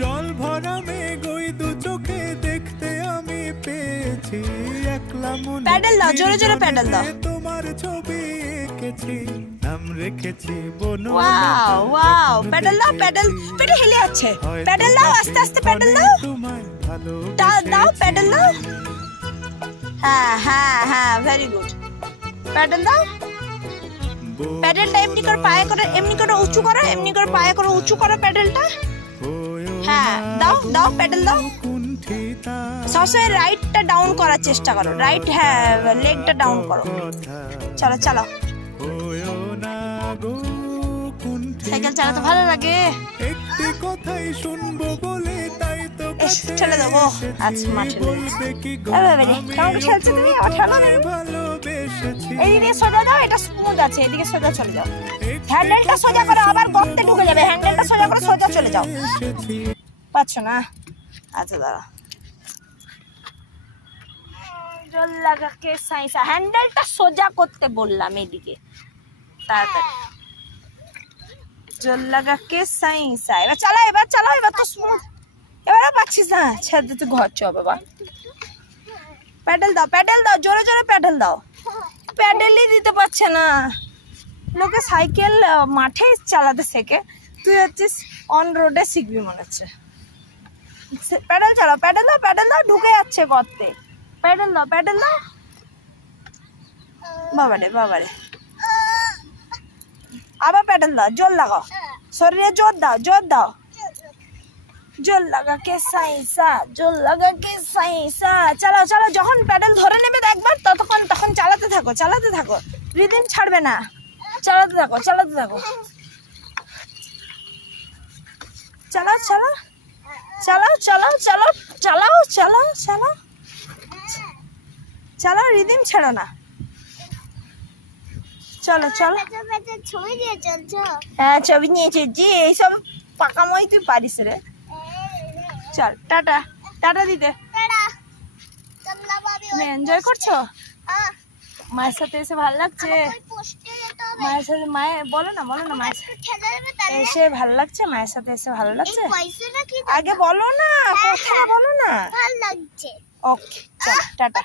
জল ভরা মেঘ ওই দু চোখে দেখতে আমি পেয়েছি, একলা মনে প্যাডেল দাও, জোরে জোরে প্যাডেল দাও। তোমার ছবি এঁকেছি, নাম রেখেছি বনু। ওয়াও ওয়াও, প্যাডেল দাও, প্যাডেল প্যাডেল হেলে যাচ্ছে, প্যাডেল দাও, আস্তে আস্তে প্যাডেল দাও, দাও প্যাডেল দাও। হ্যাঁ হ্যাঁ হ্যাঁ, ভেরি গুড, প্যাডেল দাও। প্যাডেলটা এমনি করে পায়ে করে, এমনি করে উঁচু করো, এমনি করে পায়ে করে উঁচু করো প্যাডেলটা। হ্যাঁ দাও দাও, প্যাডেল দাও। সবসময় রাইটটা ডাউন করার চেষ্টা করো, রাইট, হ্যাঁ লেগটা ডাউন করো। চলো চলো, সাইকেল চালাতে ভালো লাগে। একটি কথাই শুনবো বলে তাই তো ঠেলে দেবো। আচ্ছা মা ঠেলে দিচ্ছে। কেমন খেলছো তুমি? আবার ঠেলো। ভালোবেসেছি। এইদিকে সোজা যাও, এটা স্মুথ আছে, এদিকে সোজা চলে যাও। হ্যান্ডেলটা সোজা করো, আবার গর্তে ঢুকে যাবে। হ্যান্ডেলটা সোজা করো, সোজা চলে যাও। পাচ্ছ না? আচ্ছা দাঁড়া। জল লাগাকে সাইসা, হ্যান্ডেলটা সোজা করতে বললাম, এদিকে তাড়াতাড়ি। জল লাগাকে সাইসা, এবার চালাও, এবার চালাও, এবার তো স্মুথ। এবারও পাচ্ছিস না, ছেড়ে দিতে ঘর চ বাবা। প্যাডেল দাও, প্যাডেল দাও, জোরে জোরে প্যাডেল দাও। প্যাডেলই দিতে পারছে না। লোকে সাইকেল মাঠে চালাতে শেখে, তুই হচ্ছিস অন রোডে শিখবি মনে হচ্ছে। প্যাডেল চালাও, প্যাডেল দাও, প্যাডেল দাও, ঢুকে যাচ্ছে গর্তে। প্যাডেল দাও, প্যাডেল দাও। বাবারে বাবারে, আবার প্যাডেল দাও, জোর লাগাও, শরীরে জোর দাও, জোর দাও। জোর লাগা কে সাইসা, জোর লাগা কে সাইসা। চালাও চালাও, যখন প্যাডেল ধরে নেবে একবার, তখন চালাতে থাকো, চালাতে থাকো, রিদিম ছাড়বে না। চালাতে থাকো, চালাতে থাকো, চালাও চালাও চালাও চালাও চালাও চালাও চালাও চালাও চালাও, রিদিম ছাড়ো না। চলো চলো, হ্যাঁ ছবি নিয়েছে জি, এইসব পাকাময় তুই পারিস রে। চল টাটা, টাটা দিতে। তুমি এনজয় করছো? মায়ের সাথে এসে ভালো লাগছে? মায়ের সাথে, মায়ের বলো না, বলো না, মায়ের সাথে এসে ভালো লাগছে? মায়ের সাথে এসে ভালো লাগছে? আগে বলো না, কথা বলো না। ভালো লাগছে। ওকে চল টাটা।